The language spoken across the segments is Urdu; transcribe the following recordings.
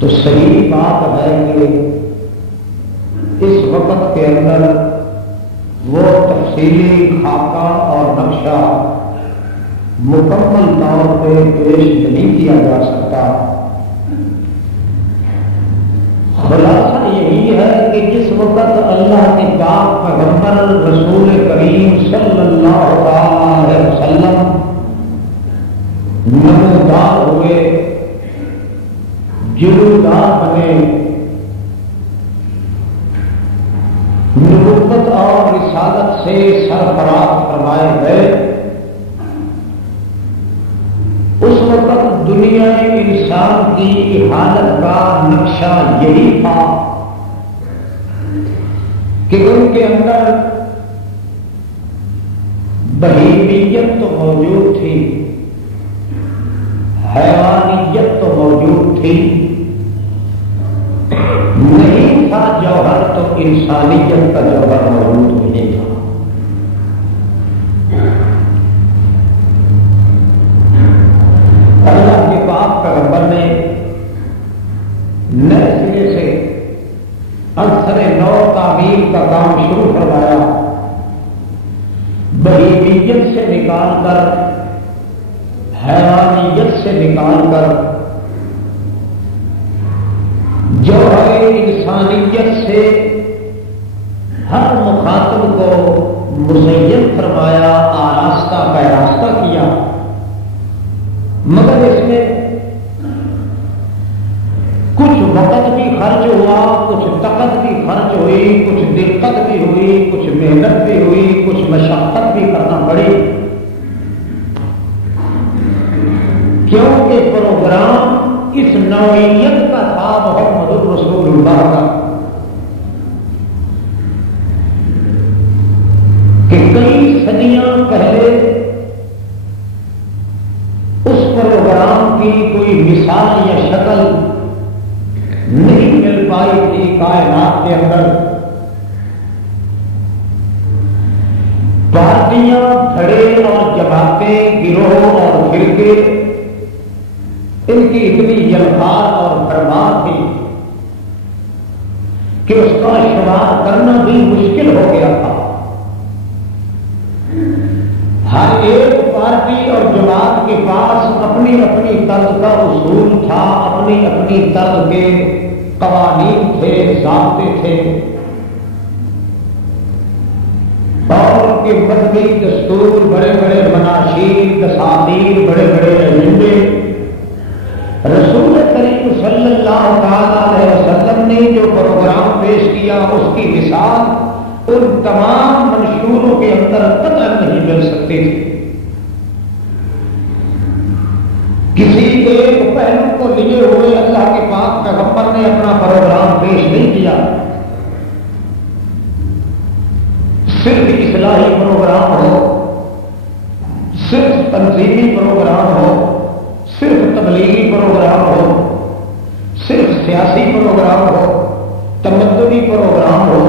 تو تو صحیح بات ہے کہ اس وقت کے اندر وہ تفصیلی خاکہ اور نقشہ مکمل طور پہ پیش نہیں کیا جا سکتا۔ خلاصہ یہی ہے کہ جس وقت اللہ کے پاک پیغمبر رسول کریم صلی اللہ علیہ وسلم نمودار ہوئے، جلودار بنے، نبوت اور رسالت سے سرفراز فرمائے گئے، اس وقت دنیا انسان کی حالت کا نقشہ یہی تھا کہ ان کے اندر بہیمیت تو موجود تھی، حیوانیت تو موجود تھی، نہیں تھا جوہر تو انسانیت کا جوہر موجود نہیں تھا۔ اللہ کے پاک پیغمبر نے نئے سرے سے عنصر نو تعمیر کا کام شروع کروایا، بہیمیت سے نکال کر، حیوانیت سے نکال کر، جوہر انسانیت سے ہر مخاطب کو مزین فرمایا، آراستہ پیراستہ کیا، مگر اس میں کچھ وقت بھی خرچ ہوا، کچھ طاقت بھی خرچ ہوئی، کچھ دقت بھی ہوئی، کچھ محنت بھی ہوئی، کچھ مشقت بھی کرنا پڑی، کیونکہ پروگرام اس نوعیت کا تھا محمد الرسول اللہ کا کہ کئی صدیاں پہلے اس پروگرام کی کوئی مثال یا شکل نہیں مل پائی تھی کائنات کے اندر۔ پارٹیاں، دھڑے اور جماعتیں، گروہ اور فرقے، ان کی اتنی یلغار اور بھرمار تھی کہ اس کا شمار کرنا بھی مشکل ہو گیا تھا۔ ہر ایک پارٹی اور جماعت کے پاس اپنی اپنی طرز کا اصول تھا، اپنی اپنی طرز کے قوانین تھے، ضابطے تھے، اور ان کے مذہبی دستور، بڑے بڑے مناشیر، دساتیر، بڑے بڑے ایجنڈے۔ رسول کریم صلی اللہ تعالی علیہ وسلم نے جو پروگرام پیش کیا اس کی مثال ان تمام منشوروں کے اندر قطعاً نہیں مل سکتی تھی۔ کسی ایک پہلو کو لیے ہوئے اللہ کے پاک پیغمبر نے اپنا پروگرام پیش نہیں کیا۔ صرف اصلاحی پروگرام ہو، صرف تنظیمی پروگرام ہو، صرف تبلیغی پروگرام ہو، صرف سیاسی پروگرام ہو، تمدنی پروگرام ہو،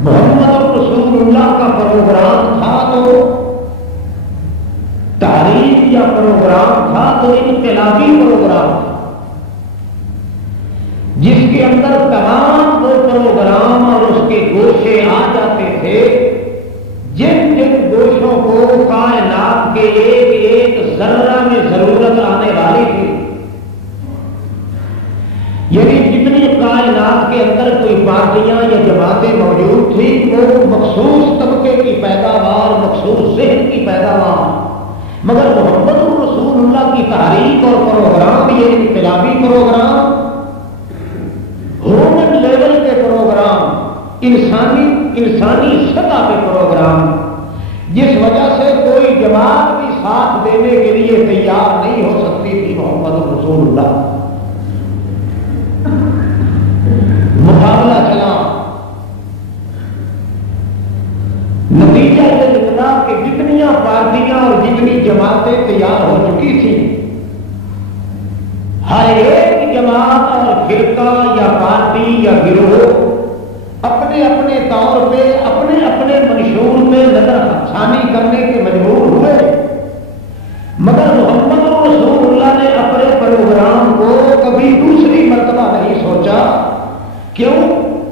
محمد رسول اللہ کا پروگرام تھا تو تحریک یا پروگرام تھا تو انقلابی پروگرام تھا، جس کے اندر تمام وہ پروگرام اور اس کے گوشے آ جاتے تھے جن جن گوشوں کو کائنات کے ایک ایک ذرہ میں ضرورت آنے والی تھی۔ یعنی جتنی کائنات کے اندر کوئی پارٹیاں یا جماعتیں موجود تھیں وہ مخصوص طبقے کی پیداوار، مخصوص ذہن کی پیداوار، مگر محمد رسول اللہ کی تحریک اور پروگرام یہ انقلابی پروگرام، ہیومن لیول کے پروگرام، انسانی سطح پہ پروگرام، جس وجہ سے کوئی جماعت بھی ساتھ دینے کے لیے تیار نہیں ہو سکتی تھی محمد رسول اللہ۔ مقابلہ چلا، نتیجہ یہ نکلا کہ جتنی پارٹیاں اور جتنی جماعتیں تیار ہو چکی تھیں، ہر ایک جماعت اور فرقہ یا پارٹی یا گروہ اپنے اپنے طور پہ اپنے اپنے منشور پہ نظر ثانی کرنے کے مجبور ہوئے، مگر محمد رسول اللہ نے اپنے پروگرام کو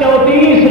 34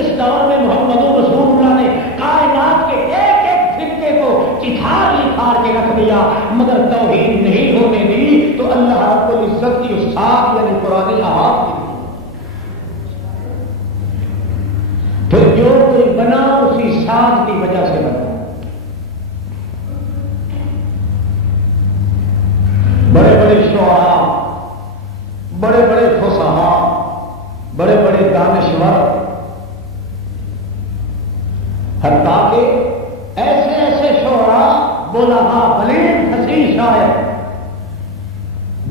اس دور میں محمد رسول اللہ نے کائنات کے ایک ایک فرقے کو چکھار لکھار کے رکھ دیا، مگر توحید نہیں ہونے دی تو اللہ رب العزت کی اس ساتھ یعنی قرآن آواز کی، پھر جو کوئی بنا اسی ساتھ کی وجہ سے بنا۔ بڑے بڑے شعراء، بڑے بڑے فصحاء، بڑے بڑے دانشور، حتیٰ کہ ایسے ایسے شعراء، بلغاء، بلند حسین شاعر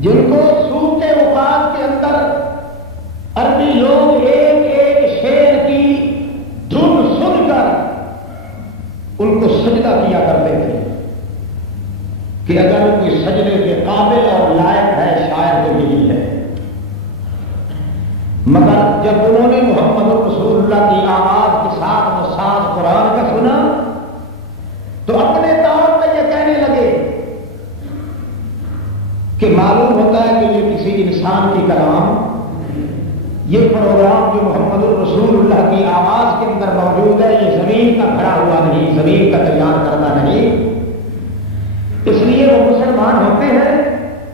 جن کو سوتے اوقات کے اندر عربی لوگ ایک ایک شعر کی دھن سن کر ان کو سجدہ کیا کرتے تھے کہ اگر کوئی سجدے کے قابل اور لائق ہے شاعر تو یہی ہے، مگر جب انہوں نے محمد رسول اللہ کی آواز کے ساتھ وہ ساز قرآن کا سنا تو اپنے طور پہ یہ کہنے لگے کہ معلوم ہوتا ہے کہ یہ کسی انسان کی کلام، یہ پروگرام جو محمد رسول اللہ کی آواز کے اندر موجود ہے یہ زمین کا کھڑا ہوا نہیں، زمین کا تیار کرنا نہیں، اس لیے وہ مسلمان ہوتے ہیں۔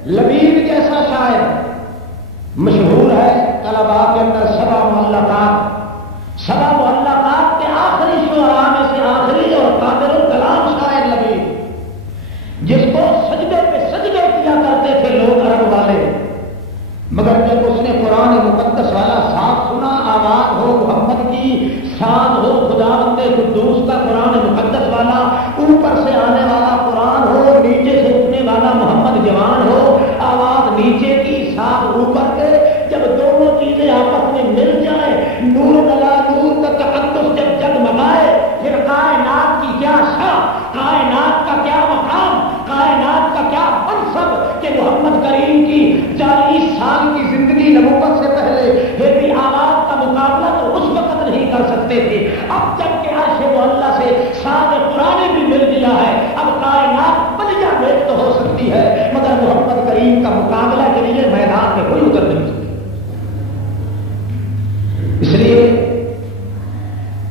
لبید جیسا شاعر مشہور ہے طلباء کے اندر، سبع معلقات کے آخری شعراء میں سے آخری اور قادر الکلام شاعر لبید، جس کو سجدے پہ سجدے کیا کرتے تھے لوگ عرب والے، مگر جب اس نے قرآن مقدس والا ساتھ سنا، آواز ہو محمد کی، ساتھ ہو خداوند قدوس کا قرآن مقدس والا، اوپر سے آنے والا قرآن ہو، نیچے سے اٹھنے والا محمد جوان ہو، آواز نیچے کی ساتھ اوپر کے، جب دونوں چیزیں آپس میں مل جائیں، نور نلا نور کا تقدس جب جگمگائے، پھر کائنات کی کیا شان، کائنات کا کیا مقام، کائنات کا کیا منصب کہ محمد کریم کی 40 سال کی زندگی نبوت سے پہلے یہ بھی آواز کا مقابلہ تو اس وقت نہیں کر سکتے تھے، اب جب کہ عرش معلیٰ سے ساز قرآن بھی مل گیا ہے، اب کائنات بلیا بیت تو ہو سکتی ہے، مگر محمد کریم کا مقابلہ کے لیے میدان میں کوئی اتر نہیں سکتی۔ اس لیے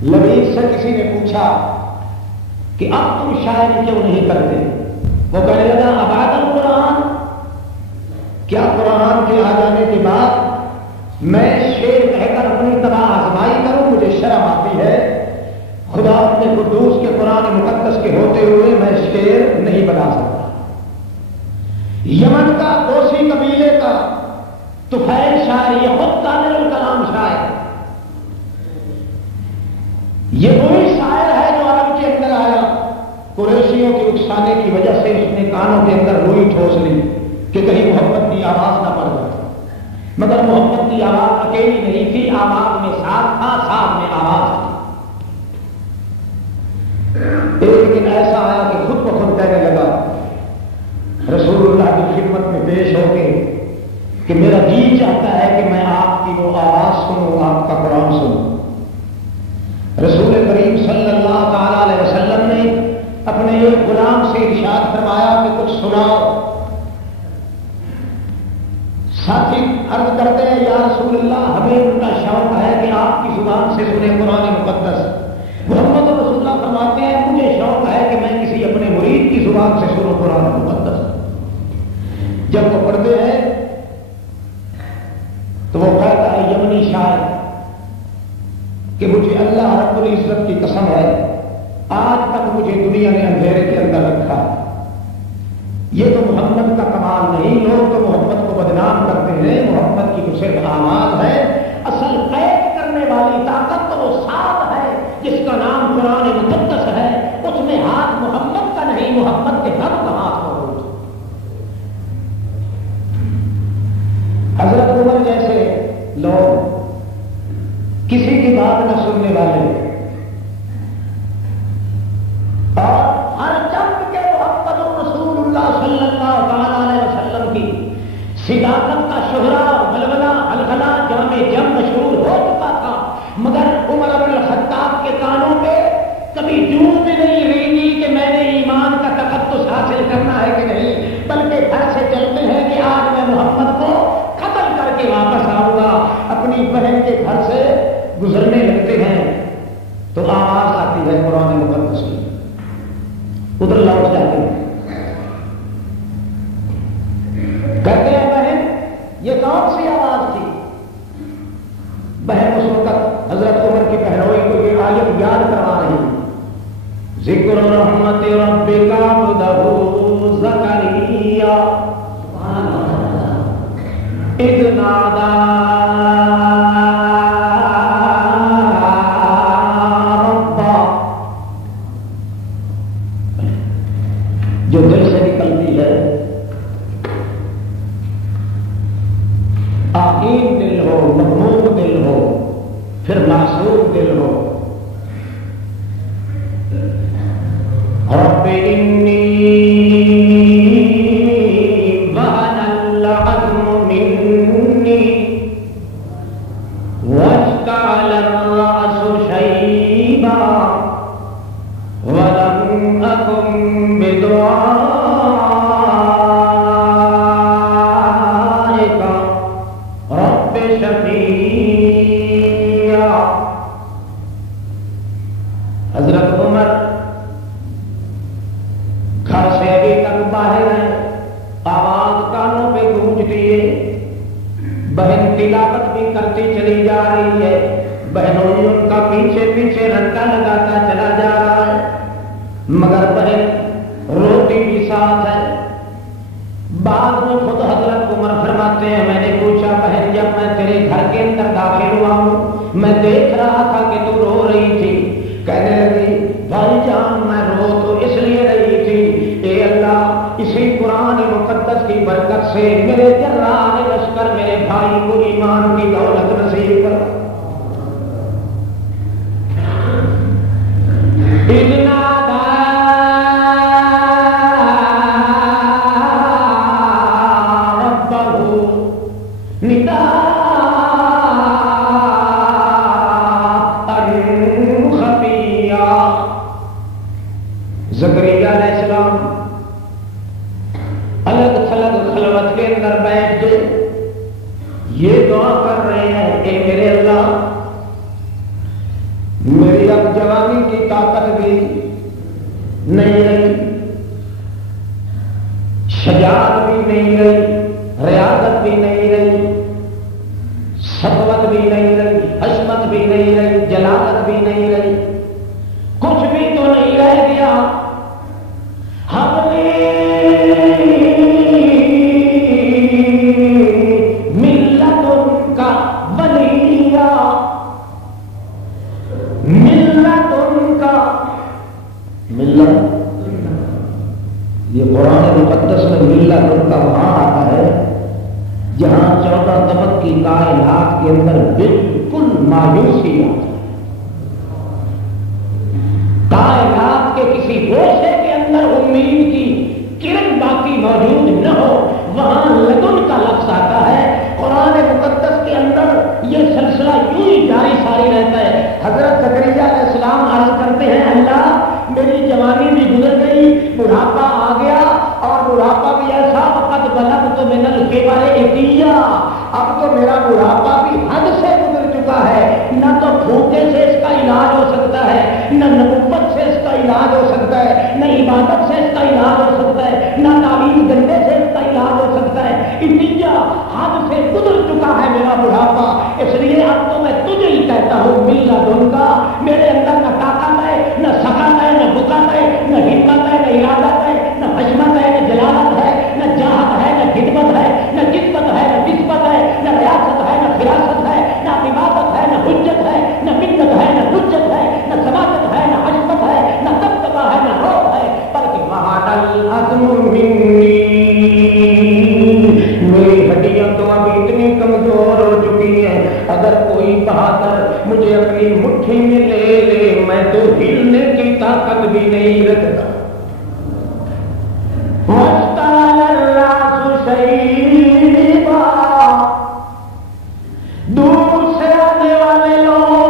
لبید سے کسی نے پوچھا کہ اب تم شاعری کیوں نہیں کرتے؟ وہ کہنے لگا ابعد القرآن، کیا قرآن کے آ جانے کے بعد میں شعر کہہ کر اپنی تباہ آزمائی کروں؟ مجھے شرم آتی ہے، خدا اپنے قدوس کے قرآن مقدس کے ہوتے ہوئے میں شعر نہیں بنا سکتا۔ یمن کا دوسی قبیلے کا طفیل شاعر، یہ خود قادر الکلام شاعر، یہ وہی شاعر ہے جو عرب کے اندر آیا، قریشیوں کے اکسانے کی وجہ سے اس نے کانوں کے اندر روئی ٹھوس لی کہ کہیں محمد کی آواز نہ پڑ جائے، مگر محمد کی آواز اکیلی نہیں تھی، آواز میں ساتھ تھا، ساتھ میں آواز تھی۔ ایک دن ایسا آیا کہ خود بخود کہنے لگا رسول اللہ کی خدمت میں پیش ہو کے کہ میرا جی چاہتا ہے کہ میں آپ کی وہ آواز سنوں، آپ کا قرآن سنوں۔ رسول کریم صلی اللہ تعالی علیہ وسلم نے اپنے ایک غلام سے ارشاد فرمایا کہ کچھ سناؤ۔ ساتھی عرض کرتے ہیں یا رسول اللہ ہمیں ان کا شوق ہے کہ آپ کی زبان سے سنیں قرآن مقدس۔ محمد رسول اللہ فرماتے ہیں مجھے شوق ہے کہ میں کسی اپنے مرید کی زبان سے سنوں قرآن مقدس۔ جب وہ پڑھتے ہیں تو وہ کہتا ہے یمنی شاعر کہ مجھے اللہ رب العزت کی قسم ہے آج تک مجھے دنیا نے اندھیرے کے اندر رکھا ہے، یہ تو محمد کا کمال نہیں، لوگ تو محمد کو بدنام کرتے ہیں، محمد کی تو صرف آواز ہے، اصل قید کرنے والی طاقت تو وہ ساتھ ہے جس کا نام قرآن مقدس ہے، اس میں ہاتھ محمد کا نہیں، محمد کے رب کا ہاتھ موجود۔ حضرت عمر جیسے لوگ کسی کی بات نہ سننے والے اور ہر جنگ کے محمد رسول اللہ صلی اللہ تعالی علیہ وسلم کی صداقت کا شہرا بلبلا الغلا جامع جم مشہور ہو چکا تھا، مگر عمر بن الخطاب کے کانوں پہ کبھی جوں بھی نہیں رینگی کہ میں نے ایمان کا تقدس حاصل کرنا ہے کہ نہیں، بلکہ گھر سے چلتے ہیں کہ آج میں محمد کو قتل کر کے واپس آؤں گا، اپنی بہن کے گھر سے گزرنے لگتے ہیں تو آواز آتی ہے قرآن مقدس کی، ادھر لوٹ جاتے ہیں، کہتے ہیں بہن یہ کون سی آواز تھی؟ بہن اس وقت حضرت عمر کی بہنوئی کو یہ آیت یاد کروا رہی ہے، ذکر رحمت ربک عبدہ زکریا اذ نادی ربہ، جو دل سے نکلتی ہے، آئین دل ہو، مغموم دل ہو، پھر معصوم دل ہو، رب انی وہن العظم منی واشتعل الرأس شیبا ولم اکن بدعائک رب شقیا۔ حضرت عمر گھر سے ابھی تک باہر ہیں، آواز کانوں پہ گونجتی ہے، بہن تلاوت بھی کرتی چلی جا رہی ہے، بہنوں ان کا پیچھے پیچھے رٹا لگاتا چلا جا رہا ہے، مگر بہن روتی بھی ساتھ ہے۔ بعد میں خود حضرت عمر فرماتے ہیں میں نے پوچھا بہن جب میں تیرے گھر کے اندر داخل ہوا ہوں میں دیکھ رہا تھا کہ تو رو رہی تھی، کہنے لگی بھائی جان میں رو تو اس لیے رہی تھی، اے اللہ اسی قرآن مقدس کی برکت سے میرے جرار لشکر میرے بھائی کو ایمان کی دولت نصیب کر۔ زکریا علیہ السلام الگ تھلگ خلوت کے اندر بیٹھ کے یہ دعا کر رہے ہیں، اے میرے اللہ میری اب جوانی کی طاقت بھی نہیں رہی، شجاعت بھی نہیں رہی، ریاضت بھی نہیں رہی، سطوت بھی نہیں رہی، حشمت بھی نہیں رہی، جلالت بھی نہیں رہی، کچھ بھی تو نہیں رہ گیا۔ ہم نے ملت ان کا ولیہ، ملت ان کا ملت، یہ قرآن مقدس میں ملت ان کا وہاں آتا ہے جہاں 14 طبق کی کائنات کے اندر بالکل مایوسی آتی ہے، کائنات کے کسی گوشے کے اندر امید کی کرن باقی موجود نہ ہو، وہاں لدن کا لفظ آتا ہے۔ قرآن مقدس کے اندر یہ سلسلہ یوں ہی جاری ساری رہتا ہے۔ حضرت زکریا علیہ السلام عرض کرتے ہیں اللہ میری جوانی بھی گزر گئی، بڑھاپا آ گیا، اور بڑھاپا بھی ایسا وقت بلغ تو من الکبر عتیہ، اب تو میرا بڑھاپا بھی حد سے گزر چکا ہے، نہ تو پھونکے سے اس کا علاج ہو سکتا ہے، نہ نبوت سے اس کا علاج ہو سکتا ہے، نہ عبادت سے اس کا علاج ہو سکتا ہے، نہ تعویذ گنڈے سے اس کا علاج ہو سکتا ہے، عتیہ حد سے گزر چکا ہے میرا بڑھاپا، اس لیے اب تو میں تجھے ہی کہتا ہوں ملت ان کا، میرے اندر نہ طاقت ہے، نہ سکت ہے، نہ بکت ہے، نہ ہمت ہے، نہ ارادت ہے، نہ حشمت ہے، نہ جلالت ہے، نہ جاہت ہے، نہ خدمت ہے، نہ جسمت ہے، نہ نسبت ہے، نہ ریاست ہے، نہ فراست ہے، نہ عبادت ہے، نہ حجت ہے، نہ منت ہے، نہ حجت ہے، نہ سماجت ہے، نہ حشمت ہے، نہ دبدبہ ہے، نہ روح ہے، بلکہ وہان العظم منی، میری ہڈیاں تو ابھی اتنی کمزور ہو چکی ہیں، اگر کوئی بہادر مجھے اپنی مٹھی میں لے لے میں تو ہلنے کی طاقت بھی نہیں رکھتا۔ واشتعل الرأس شیبا، دور سے آنے والے لوگ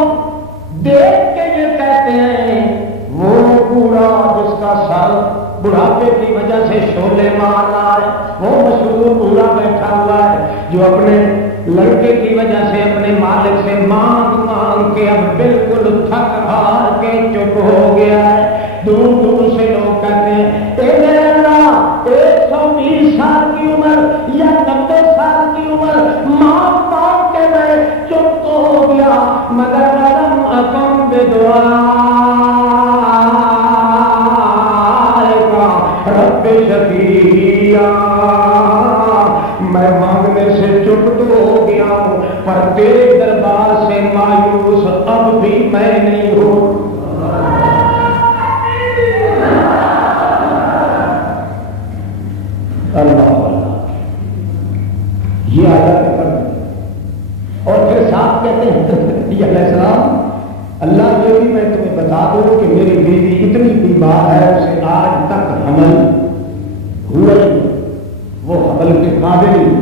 دیکھ کے یہ کہتے ہیں وہ بوڑھا جس کا سر بڑھاپے کی وجہ سے شعلے مار رہا ہے، وہ مشہور بوڑھا بیٹھا ہوا ہے جو اپنے لڑکے کی وجہ سے اپنے مالک سے مانگ مانگ کے اب بالکل تھک ہار چپ ہو گیا ہے. دور دور سے لوگ کہتے ہیں اے میرے اللہ 120 سال کی عمر یا 90 سال کی عمر ماں باپ کے میں چپ تو ہو گیا مگر لم اکم بدعائکا رب شقیا. میں مانگنے سے چپ تو ہو گیا ہوں پر تیرے دربار سے مایوس اب بھی میں نہیں ہوں. اللہ یہ آیات پڑھ اور پھر صاحب کہتے ہیں علیہ السلام اللہ یہ بھی میں تمہیں بتا دوں کہ میری بیوی اتنی بیمار ہے اسے آج تک حمل ہوا نہیں, وہ حمل کے قابل نہیں.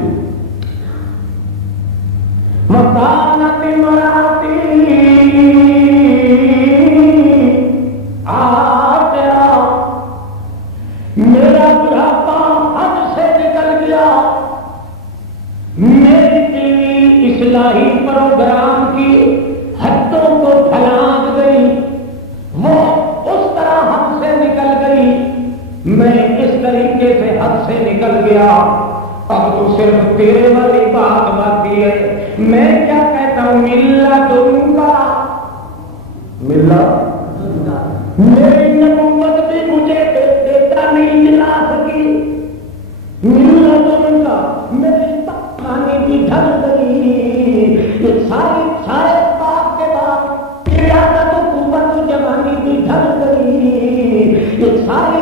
وَقَالَتِ امْرَأَتِي عَاقِرَةٌ میرا بڑھاپا حد سے نکل گیا, میری بیوی اصلاحی پروگرام کی حدوں کو پھلانگ گئی, وہ اس طرح حد سے نکل گئی, میں اس طریقے سے حد سے نکل گیا. اب تو صرف تیرے والی بات باقی ہے. میں کیا کہتا ہوں ملا تم کا ملا میری نبوت بھی مجھے دیتا نہیں ملا سکی. ملا تم کا میری کہانی بھی ڈھل گئی. یہ سارے پاپ کے بعد قیادت حکومت جوانی بھی ڈھل گئی. یہ سارے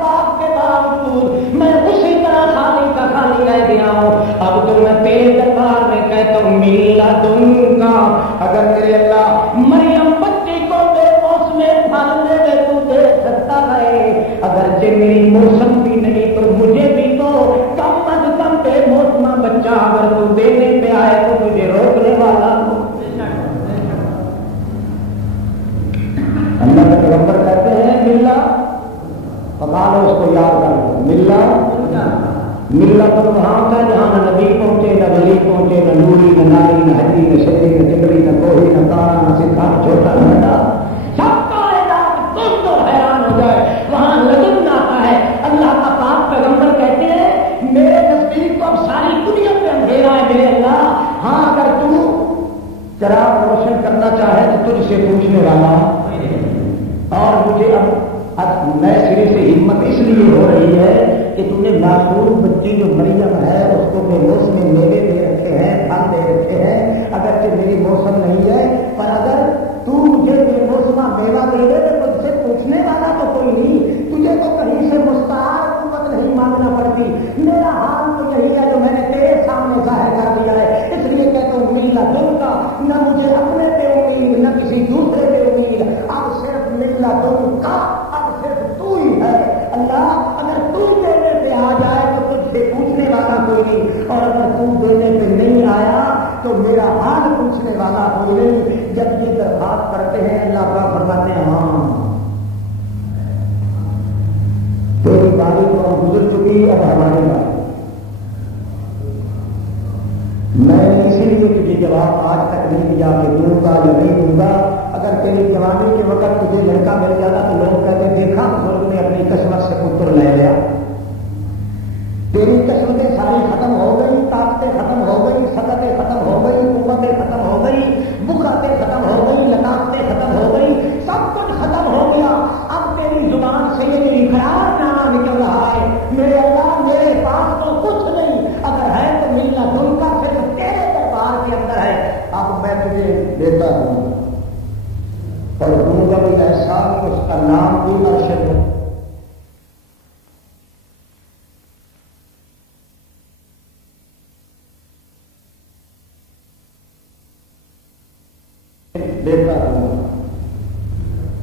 پاپ کے باوجود میں اسی طرح خالی کا خالی رہ گیا ہوں. اب تو میں تیرے دربار میں کہتا ہوں ملا تم کا اگر میرے اللہ مریم بچی کو بے موسم پھل دے دے تو دے سکتا ہے. اگرچہ میری موسم بھی نہیں تو مجھے بھی تو کم از کم بے موسم بچہ اگر تو دینے پہ آئے تو مجھے روکنے والا ہو. اللہ کے پیغمبر کہتے ہیں ملا پکارو اس کو یاد کر لو. ملا تو وہاں کا جہاں نہ نبی پہنچے نہ ولی پہنچے نہ نوری نہ ناری نہ حجی نہ شہری نہ جبری نہ کوہی نہ تارا نہ سکھا چھوٹا نہ بڑا سب کائنات تم تو حیران ہو جائے وہاں لگن آتا ہے. اللہ کا پاک پیغمبر کہتے ہیں میرے نزدیک تو اب ساری دنیا پہ اندھیرا ہے میرے اللہ. ہاں اگر تو چراغ روشن کرنا چاہے تو تجھ سے پوچھنے والا اور مجھے اب نئے سرے سے ہمت اس لیے ہو رہی ہے کہ تم نے معصوم بچی جو مریم ہے اس کو بے موسم میوے دے رکھے ہیں پھل دے رکھے ہیں. اگرچہ میری موسم نہیں ہے پر اگر تو مجھے بے موسم میوہ دے دے تو تجھ سے پوچھنے والا تو کوئی نہیں. تجھے تو کہیں سے مستعار قوت نہیں مانگنا پڑتی. میرا حال تو یہی ہے جو میں نے تیرے سامنے ظاہر کر دیا ہے. اس لیے کہتا ہوں ملا تم کا نہ مجھے اپنے پہ امید نہ کسی دوسرے پہ امید. اب صرف ملا تم کا اللہ اگر تو دینے پہ آ جائے تو تجھ سے پوچھنے والا کوئی نہیں اور اگر تو دینے پہ نہیں آیا تو میرا حال پوچھنے والا کوئی نہیں. جب یہ درخواست کرتے ہیں اللہ پاک فرماتے ہیں ہاں تیری باری تو اب گزر چکی اب ہماری باری. میں اسی لیے تجھے جواب آج تک نہیں دیا کہ دوں گا یا نہیں دوں گا. اگر تیری جوانی کے وقت تجھے لڑکا مل جاتا تو لوگ کہتے دیکھا بزرگ نے اپنی قسمت سے پتر لے لیا. تیری قسمتیں ساری ختم ہو گئی, طاقتیں ختم ہو گئی, صدقیں ختم ہو گئی, قوتیں ختم ہو گئی, بخاتیں ختم ہو گئی, لطافتیں ختم ہو گئی, سب کچھ ختم ہو گیا. اب تیری زبان سے یہ جو اقرار نامہ نکل رہا ہے میرے اللہ میرے پاس تو کچھ نہیں. اگر ہے تو ملنا دن کا صرف تیرے دربار کے اندر ہے. اب میں تجھے دیتا ہوں اور دوں گا بھی ایسا کہ اس کا نام بھی ارشد ہو. دیتا ہوں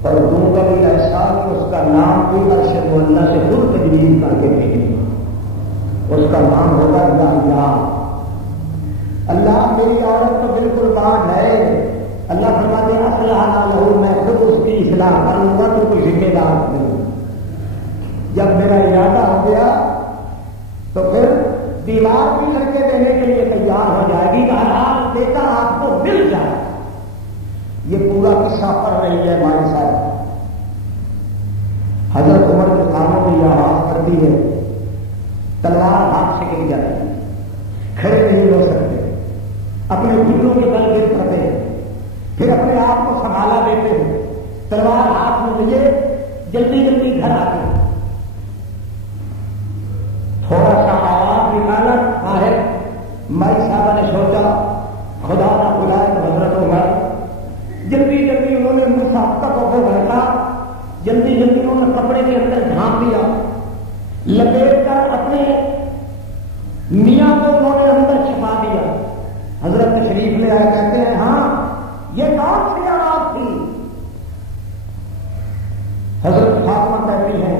اور دوں گا بھی ایسا کہ اس کا نام بھی ارشد ہو. اللہ سے خود تجویز کر کے بھیجیں اس کا نام ہوگا یا اللہ. میری عورت تو بالکل بانڈ ہے. اللہ فرماتے ہیں اصلاح نہ لہو میں خود اس کی اصلاح کروں گا تو کوئی ذمہ دار نہیں. جب میرا ارادہ ہو گیا تو پھر دیوار بھی لڑکے دینے کے لیے تیار ہو جائے گی. بہرحال بیٹا آپ کو مل جائے. یہ پورا قصہ پڑھ رہی ہے ہمارے ساتھ. ہوتی ہے تلوار ہاتھ سے گر جاتی ہے، کھڑے نہیں ہو سکتے، اپنے گھٹنوں کے بل گر پڑتے ہیں، پھر اپنے آپ کو سنبھالا دیتے ہیں، تلوار ہاتھ میں لیے جلدی جلدی گھر آتے ہیں، تھوڑا سا آواز نکالا باہر، مائی صاحبہ نے سوچا خدا نہ بلائے تو حضرت عمر، جلدی جلدی انہوں نے منہ صاحب کا کو بھرتا، جلدی جلدی انہوں نے کپڑے کے اندر ڈھانپ دیا، لپیٹ کر اپنے میاں کو انہوں نے اندر چھپا دیا۔ حضرت تشریف لے آئے، کہتے ہیں ہاں یہ کون سی آواز تھی؟ حضرت فاطمہ کہتی ہیں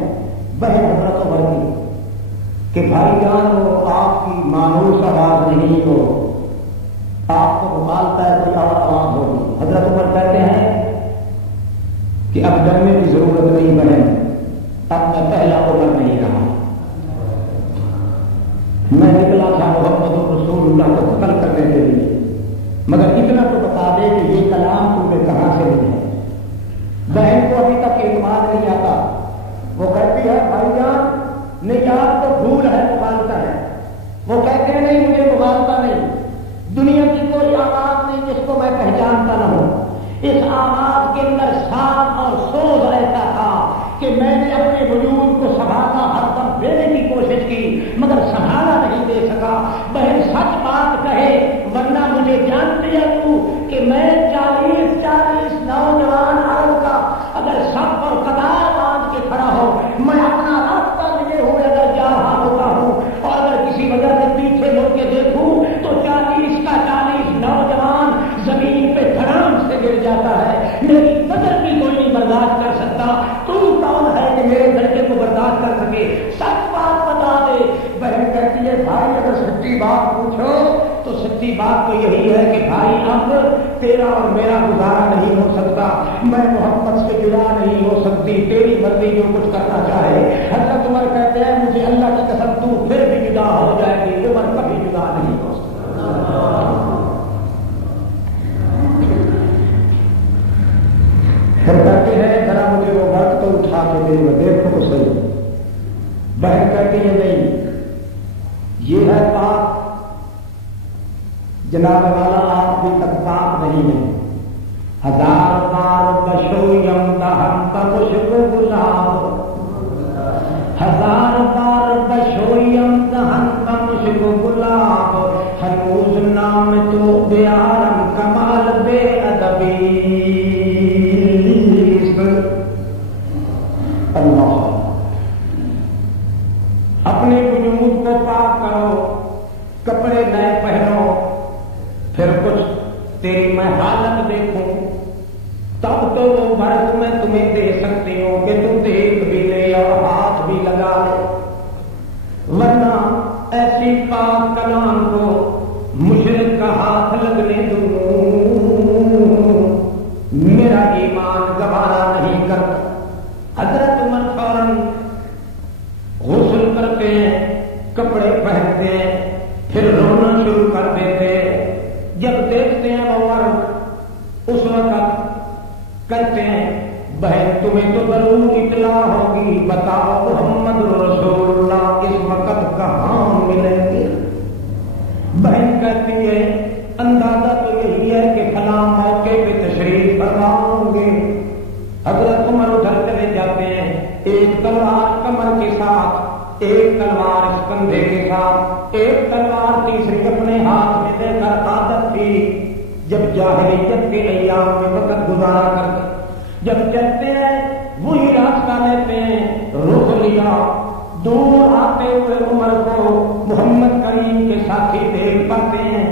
بہن حضرت عمر کی کہ بھائی جان وہ آپ کی مانوس آواز نہیں ہو، آپ کو مبالتا ہے کوئی اور آواز ہوگی۔ حضرت عمر کہتے ہیں کہ اب ڈرنے کی ضرورت نہیں بہن، اب میں پہلا عمر نہیں رہا، میں نکلا تھا محمد رسول اللہ کو قتل کرنے کے لیے، مگر اتنا تو بتا دے کہ یہ کلام تمہیں کہاں سے ملا ہے۔ بہن کو ابھی تک اعتماد نہیں آتا، وہ کہتی ہے بھائی جان نجات تو بھول ہے، مغالطہ ہے۔ وہ کہتے ہیں نہیں مجھے مغالطہ نہیں، دنیا کی کوئی آواز نہیں جس کو میں پہچانتا نہ ہوں۔ اس آواز کے اندر سانس اور سوز ایسا تھا کہ میں نے اپنے وجود کو سنبھالا، ہر دم دینے کی کوشش کی مگر سنبھالا نہیں دے سکا۔ بہن سچ بات کہے ورنہ مجھے جانتی ہے تو کہ میں 40 نوجوان عرب کا اگر سب اور قطار باندھ کے کھڑا ہو، میں اپنا راستہ لیے ہوئے اگر جا رہا ہوتا ہوں اور اگر کسی وجہ سے پیچھے مڑ کے دیکھوں تو 40 نوجوان زمین پہ دھڑام سے گر جاتا ہے، میری نظر بھی کوئی نہیں برداشت کر سکتا، تو کون ہے کہ میرے لڑکے کو برداشت کر سکے؟ سچ بات بتا دے۔ بہن کہتی ہے بھائی اگر سچی بات پوچھو تو سچی بات تو یہی ہے کہ بھائی اب تیرا اور میرا گزارا نہیں ہو سکتا، میں محمد سے جدا نہیں ہو سکتی، تیری مرضی جو کچھ کرنا چاہے۔ حضرت عمر کہتے ہیں مجھے اللہ کی قسم تو پھر بھی جدا ہو جائے گی، عمر کبھی جدا نہیں ہو سکتا۔ پھر کہتے ہیں ذرا مجھے وہ وقت تو اٹھا کے دے، میں دیکھو تو صحیح۔ بہن کہتی ہے نہیں یہ ہے پاک، جناب والا آپ بھی تک پاک نہیں ہے۔ 1000 بار بشویم دہن بخشبو گلاب، 1000 بار بشویم دہن بخشبو گلاب، ہنوز نام تو بیارم کمال بے ادبی۔ اللہ اپنے وجود کو پاک کرو، کپڑے نئے پہنو، پھر کچھ تیری میں حالت دیکھوں تب تو وہ مرد میں تمہیں دے سکتی ہوں کہ تم دیکھ بھی لے اور ہاتھ بھی لگا لے، ورنہ ایسی پاک کلام کو مشرک کا ہاتھ لگنے دوں میرا ایمان گوارا نہیں کرتا۔ حضرت عمر فوراً غسل کرتے ہیں، کپڑے پہنتے ہیں، پھر رونا شروع کر دیتے ہیں۔ جب دیکھتے ہیں عمر اس وقت کہتے ہیں بہن تمہیں تو ضرور اطلاع ہوگی، بتاؤ محمد رسول اللہ اس وقت کہاں ملیں گے؟ بہن کہتی ہے اندازہ تو یہی ہے کہ فلاں موقع پہ تشریف فرما ہوں گے۔ حضرت عمر ادھر چلے جاتے ہیں، ایک تلوار کمر کے ساتھ، ایک تلوار اس کندھے کے ساتھ، ایک تلوار تیسری اپنے ہاتھ میں لے کر عادت تھی جب جاہلیت کے ایام میں وقت گزارا کرتے، جب چلتے ہیں وہی راستہ لیتے ہیں، رخ لیا، دور آتے ہوئے عمر کو محمد کریم کے ساتھی دیکھ پاتے ہیں،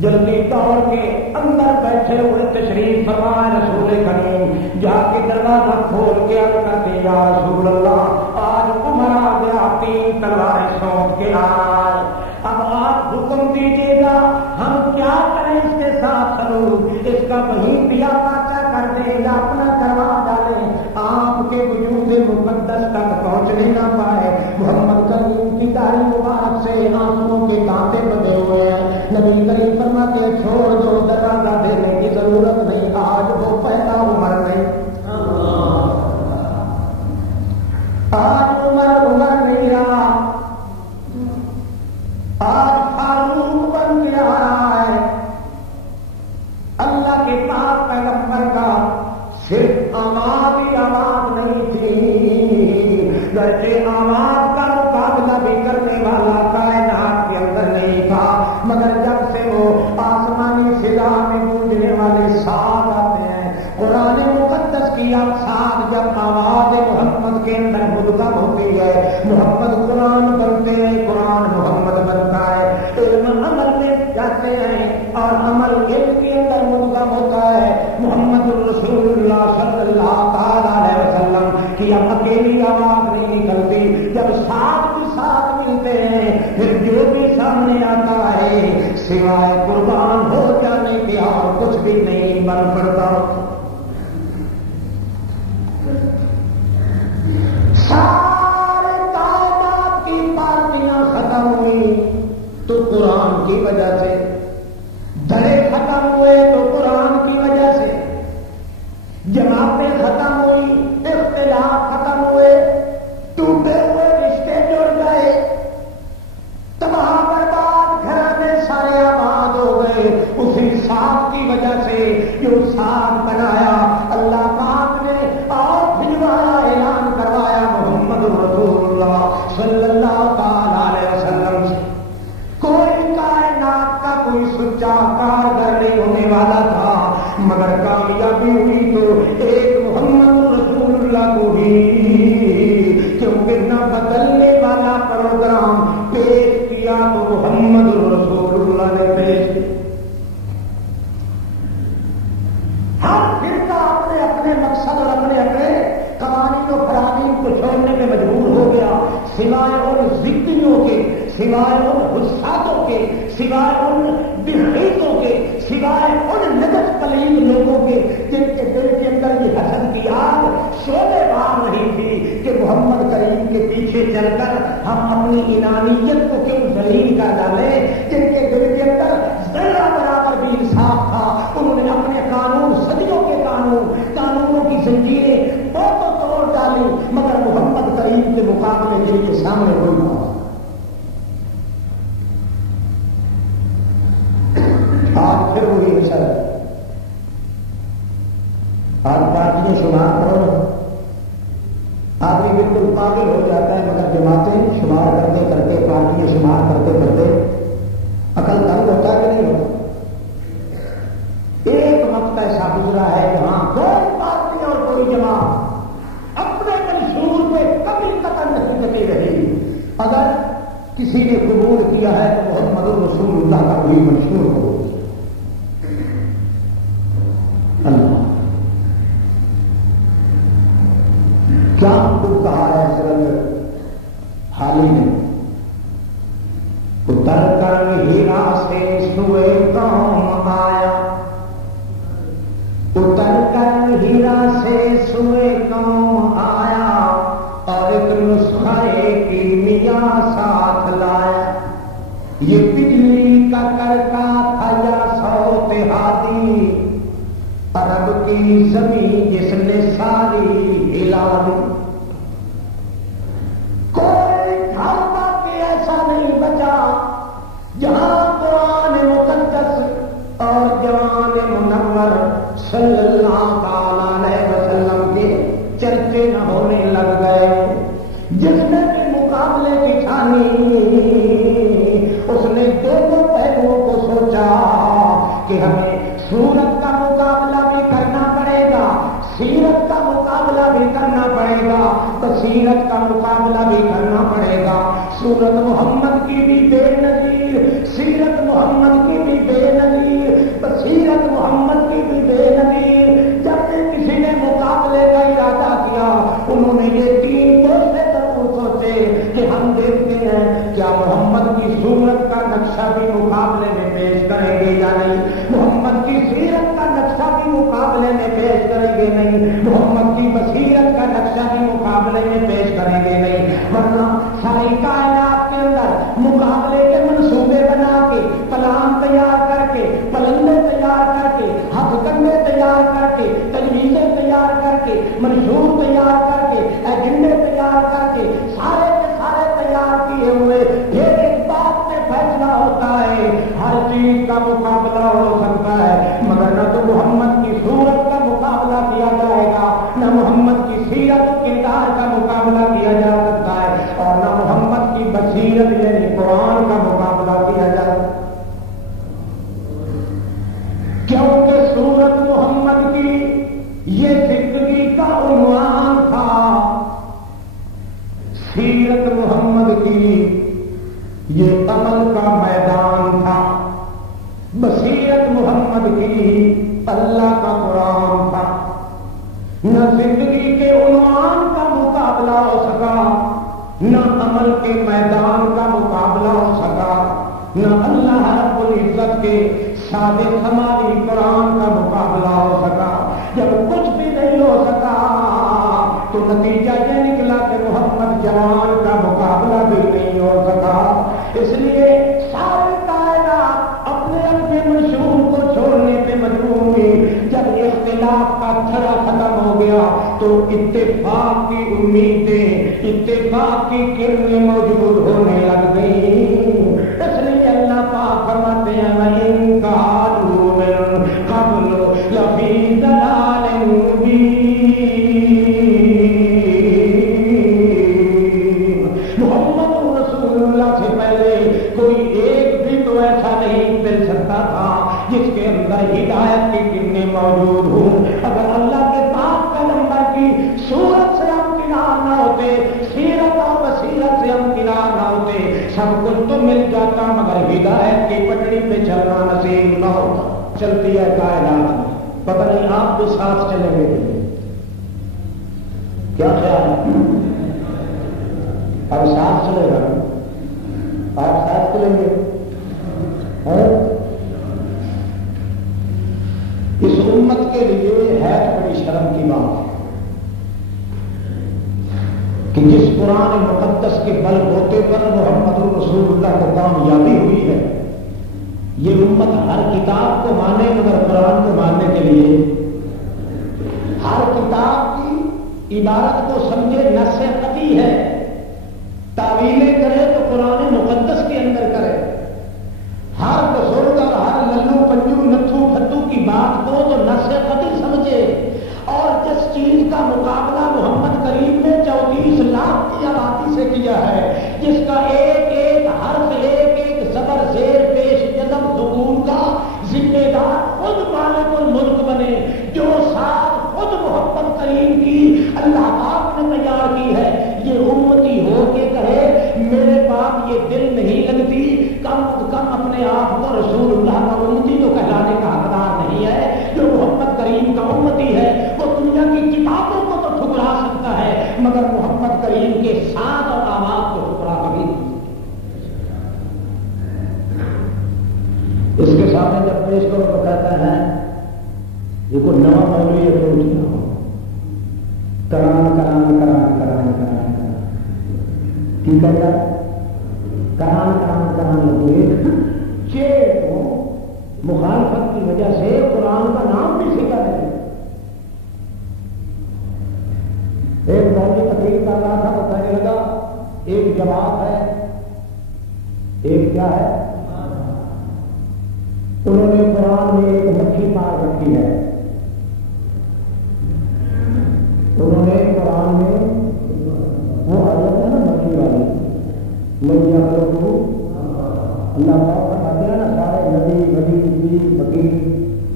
جلدی دوڑ کے اندر بیٹھے ہوئے تشریف فرمائے رسول کریم، جا کے دروازہ کھول کے عرض کرتے یا رسول اللہ آج عمر آ گیا، 3 تلواریں سونپ کے آئے، اب آپ حکم دیجیے گا ہم کیا کریں اس کے ساتھ سلوک، اس کا وہیں پیا پاچا کر دیں یا اپنا کروا ڈالیں، آپ کے وجود مقدس تک پہنچنے نہ پائے۔ محمد کریم کی داڑھی مبارک سے آنسوؤں کے تانتے بندے ہوئے ہیں، نبی کریم فرماتے ہیں چھوڑ دو، دروازہ دینے کی ضرورت نہیں، آج وہ پہلا عمر نہیں، آج عمر کے پاک پیغمبر کا صرف آواز ہی آواز نہیں تھی، گرچہ آواز کا مقابلہ بھی کرنے والا کائنات کے اندر نہیں تھا، مگر جب سے وہ آسمانی فضا میں گونجنے والے ساز آتے ہیں، قرآن مقدس کی ساز جب آواز محمد کے اندر مدغم ہوتی ہے، محمد قرآن بنتے ہیں، قرآن محمد بنتا ہے، علم عمل میں جاتے ہیں اور عمل علم کے اندر مدغم ہوتا ہے، محمد رسول اللہ صلی اللہ تعالی علیہ وسلم کی اب اکیلی آواز نہیں نکلتی، جب ساتھ کے ساتھ ملتے ہیں پھر جو بھی سامنے آتا ہے سوائے قربان ہو جانے کے اور کچھ بھی نہیں بن پڑتا۔ سارے کائنات کی پارٹیاں ختم ہوئی تو قرآن کی وجہ سے، دھڑے ختم ہوئے تو قرآن کی وجہ سے، جماعتیں ختم ہوئی، اختلاف ختم ہوئے، ٹوٹے ہوئے رشتے جڑ گئے، تباہ برباد گھرانے سارے آباد ہو گئے، اسی ساتھ کی وجہ سے جو ساتھ بنایا اللہ پاک نے اور بھجوایا، اعلان کروایا محمد رسول اللہ صلی اللہ تعالی علیہ وسلم سے۔ کوئی کائنات کا کوئی سچا کارگر نہیں ہونے والا تھا، مگر کامیابی ہوئی تو ایک محمد رسول اللہ کو ہی، کیونکہ نہ بدلنے والا پروگرام پیش کیا تو محمد رسول اللہ نے پیش کیا۔ ہر فرقہ اپنے اپنے مقصد اور اپنے اپنے قوانین و فرامین کو چھوڑنے میں مجبور ہو گیا، سوائے ان ضدیوں کے، سوائے ان حسادوں کے، سوائے ان بحیثوں کے، سوائے ان نجس پلید لوگوں کے جن کے دل کے اندر یہ حسد کی آگ شعلے مار رہی تھی کہ محمد کریم کے پیچھے چل کر ہم اپنی انانیت کو کیوں ذلیل کر ڈالیں، جن کے دل کے اندر ذرہ برابر بھی انصاف تھا، انہوں نے اپنے قانون، صدیوں کے قانونوں کی زنجیریں بہتوں توڑ ڈالی، مگر محمد کریم کے مقابلے کے لیے سامنے ہوئی۔ آج پھر وہی اثر، آج پارٹیاں شمار کرو، آدمی بالکل پاگل ہو جاتا ہے، مگر جماعتیں شمار کرتے کرتے، پارٹیاں شمار کرتے کرتے عقل تنگ ہوتا ہے کہ نہیں ہوتا؟ ایک وقت ایسا گزرا ہے جہاں کوئی پارٹی اور کوئی جماعت اپنے منشور پہ کبھی قطع نہیں ڈٹی رہی، اگر کسی نے قبول کیا ہے تو محمد رسول اللہ کا کوئی منشور ہو۔ اللہ کیا خوب کہا ہے سرنگ حالی نے، اتر کر ہیرا سے سوئے قوم آیا، اتر کر ہیرا سے سوئے قوم آیا، اور ایک نسخہ کیمیا ساتھ لایا، یہ بجلی کا کڑکا تھا یا صوت ہادی، عرب کی زمین جس نے ساری ہلا دی، کوئی گھر باقی ایسا نہیں بچا جہاں قرآن مقدس اور جوان منور صلی اللہ تعالی علیہ وسلم کے چرچے نہ ہونے لگ گئے۔ جس نے بھی مقابلے کی ٹھانی، اس نے دونوں پہلوؤں کو سوچا کہ ہمیں صورت کا مقابلہ بھی کرنا پڑے گا، سیرت کا مقابلہ بھی کرنا پڑے گا، بصیرت کا مقابلہ بھی کرنا پڑے گا، صورت محمد کی بھی بے نظیر، سیرت محمد کی بھی بے نظیر، بصیرت محمد کی بھی بے نظیر۔ جب سے کسی نے مقابلے کا ارادہ کیا، انہوں نے یہ تین دوسرے ضرور سوچے کہ ہم دیکھتے ہیں کیا محمد کی صورت کا نقشہ بھی مقابلے میں پیش کریں گے یا نہیں، محمد کی سیرت کا نقشہ بھی مقابلے میں پیش کریں گے نہیں، محمد کی بصیرت کا نقشہ بھی مقابلے میں پیش کریں گے نہیں، ورنہ ساری کائنات کے اندر مقابلے کے منصوبے بنا کے، پلان تیار کر کے، پلندے تیار کر کے، ہتھ کنڈے تیار کر کے، تجویزیں تیار کر کے، منشور تیار کر کے، ایجنڈے تیار کر کے، سارے کے سارے تیار کیے ہوئے، پھر ایک بات میں فیصلہ ہوتا ہے، ہر چیز کا مقابلہ ہو سکتا ہے، مگر نہ تو محمد اختلاف کا تھرا ختم ہو گیا تو اتفاق کی امیدیں، اتفاق کی کرنیں موجود ہونے لگ گئی. اس لیے اللہ پاک فرماتے ہیں وَإِن كَانُوا مِن قَبْلُ لَفِي ضَلَالٍ مُّبِينٍ. محمد رسول اللہ سے پہلے کوئی ایک بھی تو ایسا نہیں مل سکتا تھا جس کے اندر ہدایت کی کرنیں موجود ہوں. اگر اللہ کے پاک پیغمبر کی صورت سے ہم کنار نہ ہوتے، سیرت اور بصیرت سے ہم کنار نہ ہوتے، سب کچھ تو مل جاتا مگر ہدایت کی پٹڑی پہ چلنا نصیب نہ ہوتا. چلتی ہے کائنات میں، پتہ نہیں آپ بھی ساتھ چلیں گے کیا خیال ہے؟ اب ساتھ چلے گا، آپ ساتھ چلیں گے. اس امت کے لیے ہے بڑی شرم کی بات کہ جس قرآن مقدس کے بل بوتے پر محمد الرسول اللہ کو کامیابی ہوئی ہے، یہ امت ہر کتاب کو مانے مگر قرآن کو ماننے کے لیے ہر کتاب کی عبارت کو سمجھے نص قطعی ہے، تعویلیں کرے تو قرآن مقدس کے اندر کرے. ہر بزرگ اور ہر للو پنجو نتھو پھتو کی بات کو تو نص قطعی سمجھے، اور جس چیز کا مقابلہ محمد کریم نے 34 لاکھ کی آبادی سے کیا ہے، جس کا ایک ایک حرف، ایک ایک زبر زیر پیش جزم سکون کا ذمہ دار خود مالک الملک بنے، جو ساتھ خود محمد کریم کی اللہ پاک نے تیار کی ہے، یہ امتی ہو کے کہے میرے باپ یہ دل نہیں لگتی، کم از کم اپنے آپ کو رسول اللہ کا امتی تو کہلانے کا حقدار نہیں ہے. جو محمد کریم کا امتی ہے وہ دنیا کی کتابوں کو تو ٹھکرا سکتا ہے مگر محمد کریم کے ساتھ اور آواز کو ٹھکرا کبھی نہیں. اس کے سامنے جب پیش کرو تو کہتا ہے یہ کوئی نوا مولوی ہے تو کران کران کران کران کران ٹھیک ہے یار کران کران کران لگے چیر کو مخالفت کی وجہ سے قرآن کا نام بھی ذکر ہے. ایک مولوی تقریر کر رہا تھا تو کہنے لگا ایک جماعت ہے، ایک کیا ہے، انہوں نے قرآن میں ایک مکھی مار رکھی ہے. انہوں نے قرآن میں وہ حضرت ہے نا مکھی والی لوگ اللہ پاک فرماتے ہیں نا سارے نبی ولی پیر فقیر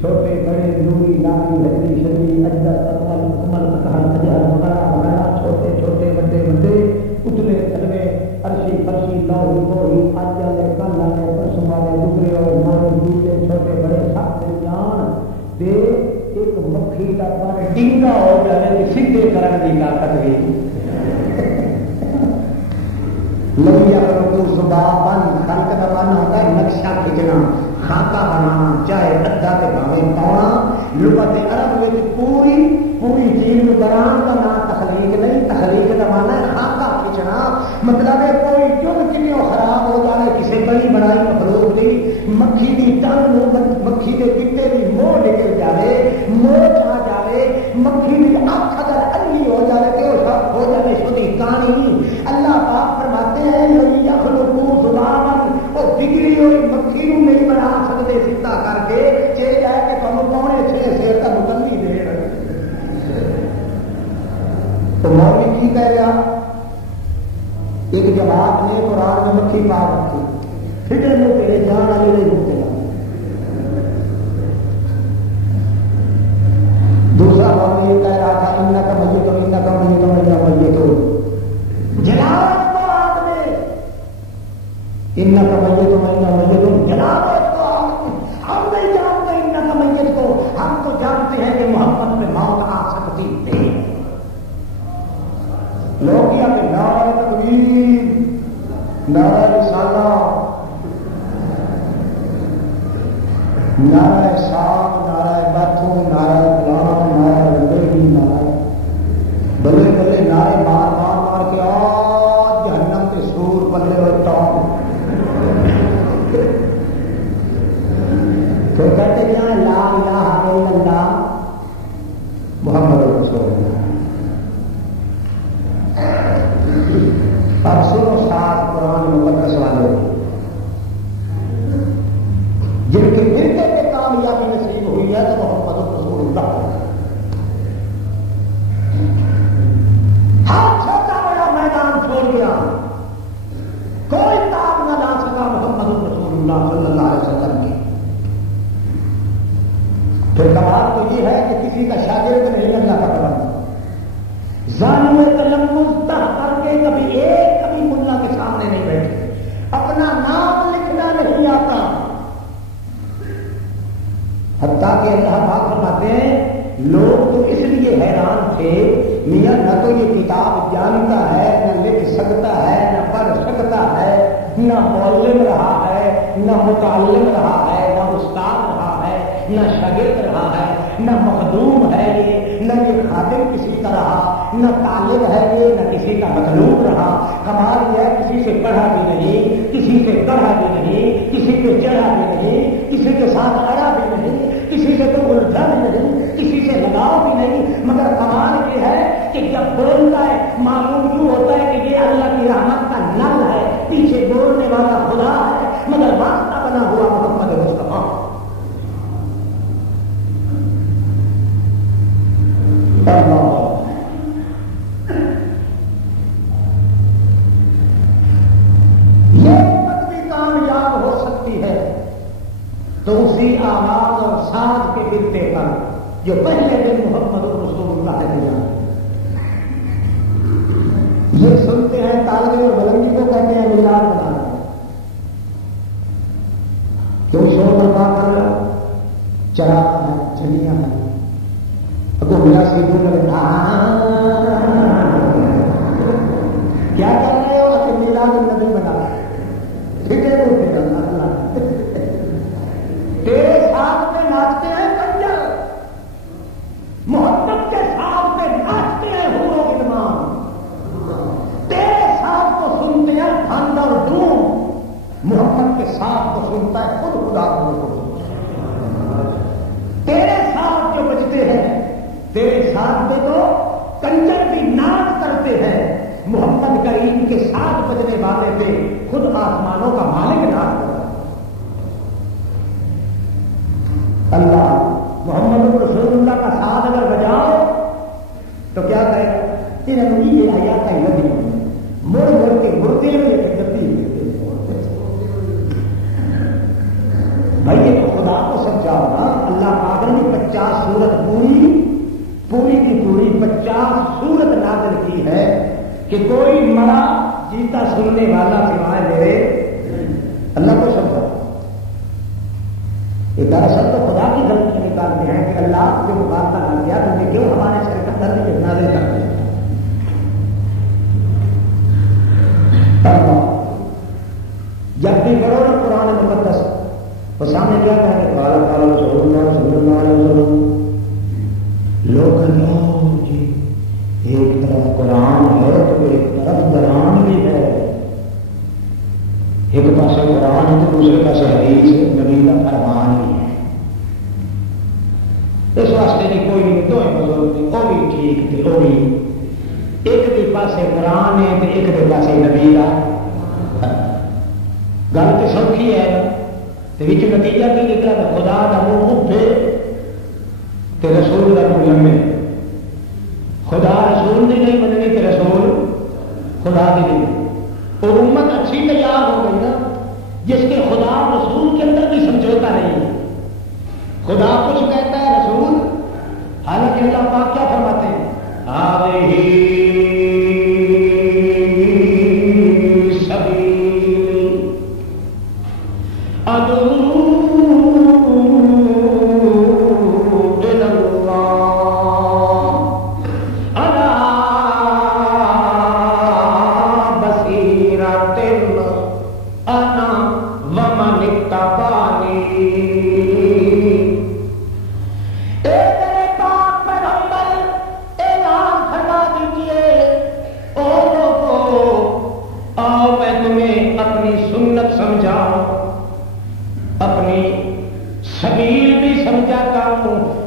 چھوٹے بڑے نوری نامی ہری شری اجدر اکمل اکمل اکہل اجہل وغیرہ وغیرہ چھوٹے چھوٹے بڑے بڑے اتلے تلوے عرشی فرشی لوہی گوہی آج والے کل والے پرسوں والے دوسرے اور مارے دوسرے چھوٹے بڑے سب جان دے ایک مکھی کا پر ڈنگا ہو جائے کہ سیدھے کرن دی طاقت گئی. لمبیا کو زبان خلق کا مانا ہوتا ہے نقشہ کھینچنا، خاکہ بنانا، چاہے ادھا کے بھاوے پاؤنا. لغت عرب میں پوری پوری چیز میں بران کا نام تخلیق نہیں، تخلیق کا مانا ہے خاکہ کھینچنا. مطلب ہے کوئی جب کتنی خراب ہو جائے کسی بڑی بڑائی مخلوق دی مکھی کی ٹنگ مکھی کے کتے کی موہ نکل جائے، موہ آ جائے، مکھی کی اکھ اگر انگی ہو جائے تو سب ہو جائے سودی کہانی. اللہ پاک فرماتے ہیں وہ بگڑی ہوئی مکھی نو نہیں بنا سکتے سیدھا کر کے چاہے جائے کہ تم پونے 6 شیر کا مکمل دے رہے. تو مولوی کی کہہ گیا ایک جماعت نے قرآن میں مکھی پا رکھی فکر میں تیرے جان والے نہیں روکتے گا. دوسرا مولوی یہ کہہ رہا تھا ان کا میت ان کا میت میت جناب ان کا میت میت جناب ہم نہیں جانتے ان کا میت کو، ہم تو جانتے ہیں کہ محمد میں موت آ سکتی نہیں. لوگ کیا کہ نعرہ تکبیر، نعرہ رسالہ، نعرہ شام، نعرہ باتھو، نعرہ غلام، نعرہ رنگی، نعرہ بلے بلے نعرے مار مار مار کے آج جہنم کے سور پلے ہوئے ٹاپ. تو کہتے کیا لا الہ الا اللہ بات تو یہ ہے کہ کسی کا شاگرد نہیں، اللہ کا بندہ ظالم تلمذ کر کے کبھی ملا کے سامنے نہیں بیٹھے، اپنا نام لکھنا نہیں آتا، حتیٰ کہ اللہ پاک فرماتے ہیں لوگ تو اس لیے حیران تھے، میاں نہ تو یہ کتاب جانتا ہے، نہ لکھ سکتا ہے، نہ پڑھ سکتا ہے، نہ معلم رہا ہے، نہ متعلم رہا ہے، نہ استاد رہا ہے، نہ شاگرد رہا ہے، نہ مخدوم ہے نہ یہ خادم کسی کا رہا، نہ طالب ہے یہ، نہ کسی کا مطلوب رہا۔ کمال یہ ہے کسی سے پڑھا بھی نہیں، کسی سے پڑھا بھی نہیں، کسی پہ چڑھا بھی نہیں، کسی کے ساتھ اڑا بھی نہیں، کسی سے تو الجھا بھی نہیں، کسی سے لگاؤ بھی نہیں، مگر کمال یہ ہے کہ جب بولتا ہے معلوم یوں ہوتا ہے کہ یہ اللہ کی رحمت کا نل ہے، پیچھے بولنے والا خدا ہے، مگر واسطہ بنا ہوا محمد مصطفیٰ۔ یہ امت بھی کامیاب ہو سکتی ہے تو اسی آواز اور ساز کے گرتے پر جو پہلے دن محمد رسول اللہ نے دیا۔ یہ سنتے ہیں تالوے اور بلندی کو کہتے ہیں میلاد بنانا، کیوں شور برپا کر رہا، چراغ ہے، جلیاں ہیں، میرا سیدھو کیا کر رہے ہو کہ میلاد النبی بنا ٹھیک ہے، وہ تیرے ساتھ میں ناچتے ہیں کنجر، محبت کے ساتھ میں ناچتے ہیں حور و غلمان، تیرے ساتھ کو سنتے ہیں بھنڈ اور ڈوم، محبت کے ساتھ کو سنتا ہے خود خدا کو۔ تیرے ساتھ جو بجتے ہیں، تیرے ساتھ میں تو کنجر بھی ناچ کرتے ہیں، محمد کریم کے ساتھ بجنے والے تھے خود آسمانوں کا مالک ناچ کرتا۔ اللہ محمد رسول اللہ کا ساتھ اگر بجاؤ تو کیا کہے گا، تیرے نبی یہ آیا کا لگی مڑ مڑ کے مڑتے ہوئے بھائی یہ تو خدا کو سمجھاؤ نا۔ اللہ پاک نے 50 سورت پوری کی پوری 50 سورت نازل کی ہے کہ کوئی مرا جیتا سننے والا سوائے میرے اللہ کو سمجھا۔ یہ دراصل تو خدا کی غلطی نکالتے ہیں کہ اللہ جو مقابلہ نہ کیا تم نے کیوں ہمارے سر کا درد نازل کر دیا۔ جب بھی پڑھو نا قرآن مقدس تو سامنے کیا کہیں گے، قال قال رسول اللہ صلی اللہ علیہ وسلم۔ لوگ جی ایک طرف قرآن ہے تو ایک طرف قرآن بھی ہے، ایک پاس قرآن ہے تو دوسرے پاس حدیث نبی کا فرمان بھی ہے۔ اس واسطے نہیں کوئی نہیں، دو بزرگ نے وہ بھی ٹھیک تھے، وہ بھی ایک کے پاس قرآن ہے تو ایک کے پاس نبی کا۔ گل تو سوکھی ہے تو نتیجہ کی نکلا کہ خدا کا منہ اٹھے تو رسول کا منہ لمے، خدا رسول نے نہیں بننی تو رسول خدا کی نہیں۔ اور امت اچھی تیار ہو گئی نا جس کے خدا رسول کے اندر بھی سمجھوتا نہیں ہے، خدا کچھ کہتا ہے رسول، حالانکہ اللہ پاک کیا فرماتے ہیں،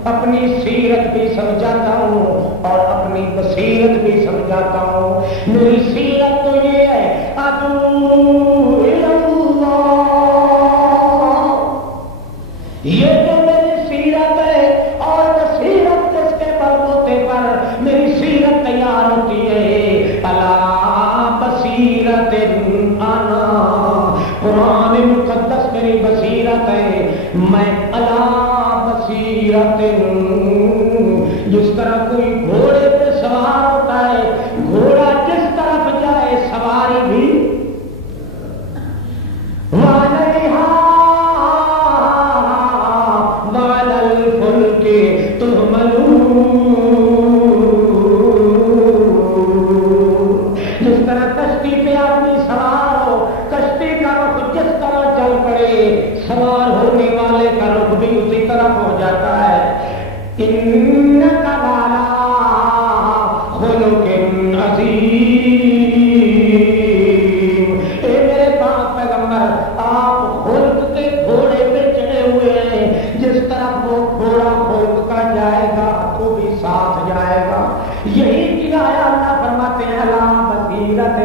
اپنی سیرت بھی سمجھاتا ہوں اور اپنی بصیرت بھی سمجھاتا ہوں۔ میری سیرت تو یہ ہے ادعو اللہ، یہ تو میری سیرت ہے، اور بصیرت جس کے بلبوتے پر میری سیرت تیار ہوتی ہے۔ الا بصیرت انا، قرآن مقدس میری بصیرت ہے، میں الا بصیرت جس طرح کوئی گھوڑے پہ سوار ہوتا ہے، گھوڑا جس طرف جائے سواری بھی وعلیہا وعلی الفلک تحملون، جس طرح کشتی پہ آدمی سوار ہو، کشتی کا رخ جس طرح چل پڑے سوار ہونے والے کا رخ بھی اسی طرف ہو جاتا ہے۔ انک لعلی خلق عظیم، اے میرے پاک پیغمبر آپ خلق کے گھوڑے پہ چڑھے ہوئے ہیں، جس طرف وہ گھوڑا خلق کا جائے گا تو بھی ساتھ جائے گا۔ یہی کرایہ اللہ فرماتے ہیں لا بصیرت،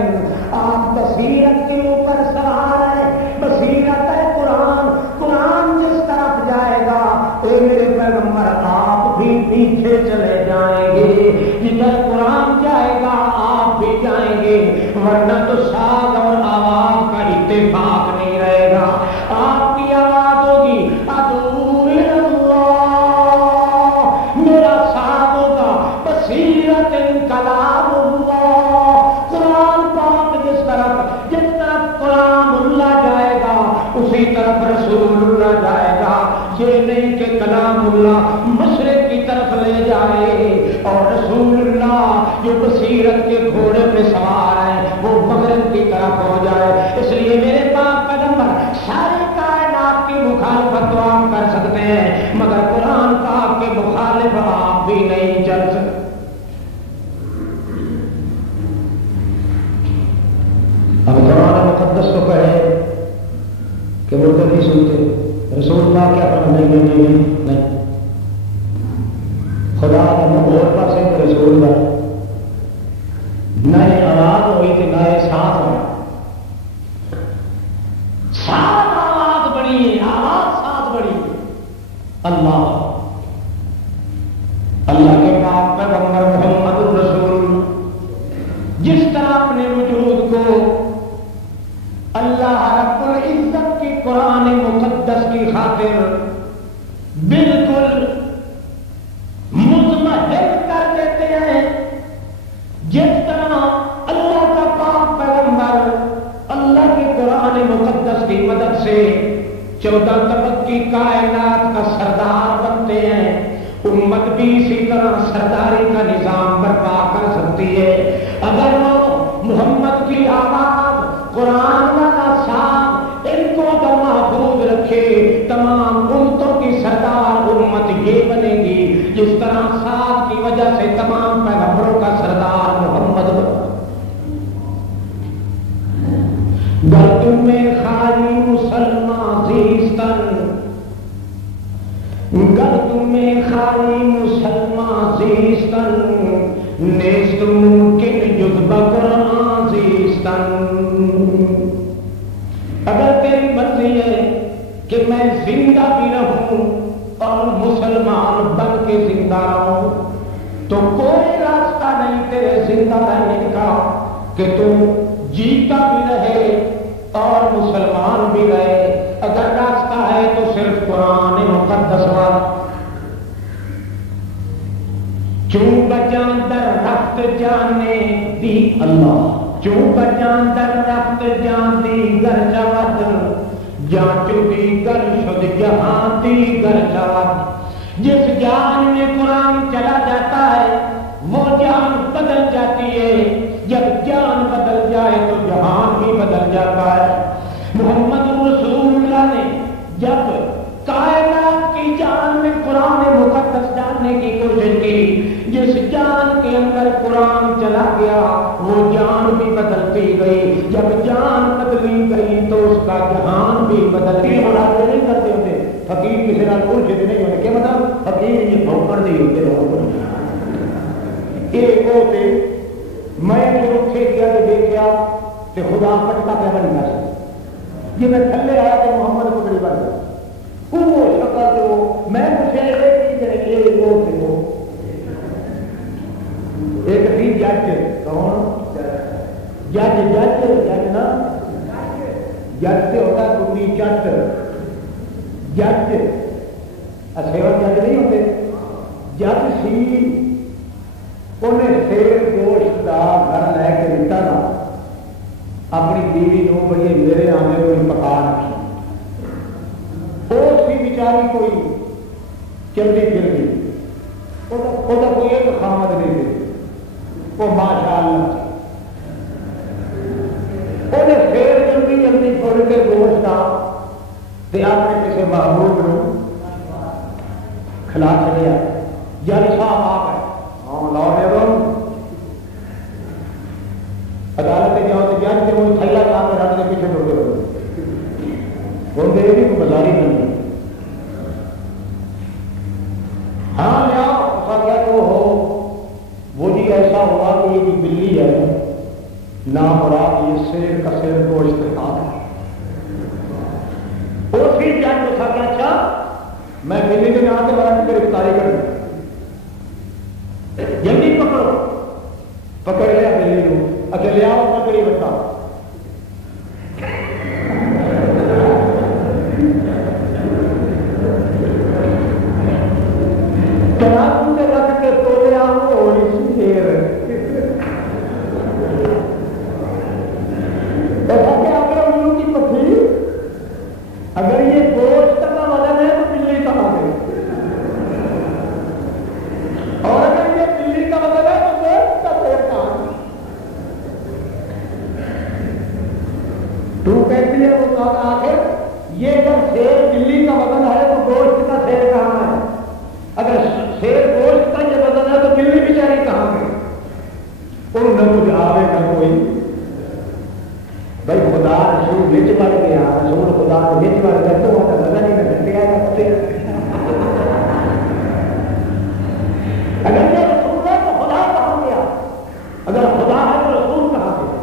آپ بصیرت کے اوپر سوار ہیں، بصیرت ہے قرآن، قرآن جس طرف جائے گا اے میرے پیغمبر آپ بھی پیچھے چلے جائیں گے، جدھر قرآن جائے گا آپ بھی جائیں گے، ورنہ تو ساز اور آواز کا اتفاق نہیں رہے گا۔ آپ کی آواز ہوگی ادعو اللہ، میرا ساتھ ہوگا بصیرت کلام اللہ، قرآن پاک جس طرف کلام اللہ جائے گا اسی طرف رسول اللہ جائے گا۔ یہ نہیں کہ کلام اللہ مشرق کی طرف لے جائے اور رسول اللہ جو بصیرت کے گھوڑے پہ سوار ہے وہ مغرب کی طرف ہو جائے۔ اس لیے میرے پاک پیغمبر ساری کائنات کی مخالفت تو آپ کر سکتے ہیں مگر قرآن پاک کے مخالف آپ بھی نہیں چل سکتے۔ اب قرآن مقدس تو کہے کہ وہ تو نہیں سنتے، رسول اللہ کیا نہیں، خدا کا اور پاس ہے رسول کا نہ آواز ہوئی تھی نہ ساتھ ہوئی، ساتھ آواز بڑی ہے، آواز ساتھ بڑی ہے۔ اللہ کے پاک پیغمبر محمد الرسول جس طرح اپنے وجود کو اللہ رب العزت کی قرآن مقدس کی خاطر بالکل مضمحل کر دیتے ہیں، جس طرح اللہ کا پاک پیغمبر اللہ کے قرآن مقدس کی مدد سے 14 طبق کی کائنات کا سردار بنتے ہیں، امت بھی اسی طرح سرداری کا نظام برپا کر سکتی ہے اگر وہ محمد کی آواز قرآن والا ساتھ ان کو اگر محفوظ رکھے۔ تمام امتوں کی سردار امت یہ بنے گی جس طرح ساتھ کی وجہ سے تمام پیغمبروں کا سردار محمد بنا۔ گر تمہیں خالی مسلمان زیستن، گر تمہیں خالی مسلمان زیستن، نیست ممکن جز بقرآن زیستن۔ اگر تیری مرضی ہے کہ میں زندہ بھی رہوں اور مسلمان بن کے زندہ رہوں تو کوئی راستہ نہیں تیرے زندہ رہنے کا کہ تم جیتا بھی رہے اور مسلمان بھی رہے۔ اگر راستہ ہے تو صرف قرآن مقدس والا۔ چون بجان در رفت جانے دی اللہ، چون بجان در رفت جان دیگر شود، جان چو دیگر شد جہاں دیگر شود۔ جس جان میں قرآن چلا جاتا ہے وہ جان بدل جاتی ہے، جب جان بدل جائے تو جہان بھی بدل جاتا ہے۔ محمد رسول اللہ نے جب کائنات کی جان میں قرآن مقدس ڈالنے کی کوشش کی، جس جان کے اندر قرآن چلا گیا وہ جان بھی بدلتی گئی، جب جان بدلی گئی تو اس کا جہان بھی بدل گیا۔ مراجعے نہیں کرتے ہوتے فقیر کسی نال مرشد نہیں ہونے کے مطلب فقیر یہ بھوکڑ نہیں ہوتے ایک ہوتے میں جو اٹھے کیا کہ دیکھا کہ خدا پٹکا پہ بن گیا یہ میں تھلے آیا تو محمد کو بڑی بات وہ شکل تو میں پوچھے ایک تھی جج کون جج جج جج نا جج سے ہوتا ہے کٹی چٹ جج سیون جج نہیں ہوتے جب سی انہیں شیر گوشت کا گھر لے کے دیتا نا اپنی بیوی کو بڑی میرے آنے کوئی پکا رکھی وہ سی بیچاری کوئی چلتی پھر گئی وہ کوئی ایک خامد نہیں تھی وہ ماشاء اللہ انہیں پھر جلدی جلدی پڑھ کے گوشت کا اپنے کسی محبوب کو کھلا چلیا یعنی صاحب آپ ہے ہاں لاؤ عدالت جاؤ تو جج کے وہ تھلا کام کرانے کے پیچھے ڈرتے ہوئے بولتے ہیں کہ بازاری بن گئی ہاں لیا ایسا کیا تو ہو وہ جی ایسا ہوا کہ یہ جو بلی ہے نام مراد یہ شیر کا شیر گوشت کھا ہے وہ پھر جج کو تھا کہ اچھا میں بلی کے نام سے بڑا گرفتاری کر دوں جلدی پکڑو پکڑ لیا بلی کو اکیلے آؤ پکڑی بتاؤ تناب سے رکھ کے تولے آؤ ہوئی سی دیر ایسا کہ آگے انہوں کی پتھی اگر یہ گوشت کا وزن ہے تو بلی کہاں گئی اور اگر یہ بلی کا وزن ہے تو گوشت کا شیر کہاں گئی تو کہتی ہے وہ کہا آخر یہ اگر شیر بلی کا وزن ہے تو گوشت کا شیر کہاں ہے اگر شیر گوشت کا یہ وزن ہے تو بلی بیچاری کہاں گئی انہوں نے کچھ آوے نہ کوئی بھائی خدا رسول بچ بڑھ گیا رسول خدا بچ بڑھ گیا تو وہ وزن ہی میں گھٹے آیا اگر یہ رسول ہے تو خدا کہاں گیا اگر خدا ہے تو رسول کہاں گیا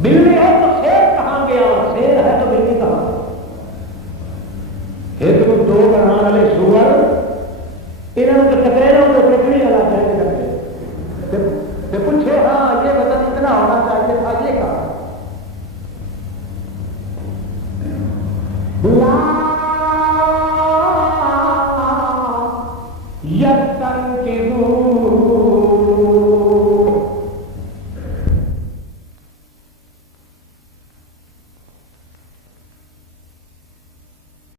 بلی ہے تو شیر کہاں گیا شیر ہے تو بلی کہاں ایک دو بنانے والے سور انہوں نے ٹکرے نہ ٹکڑی والا کہتے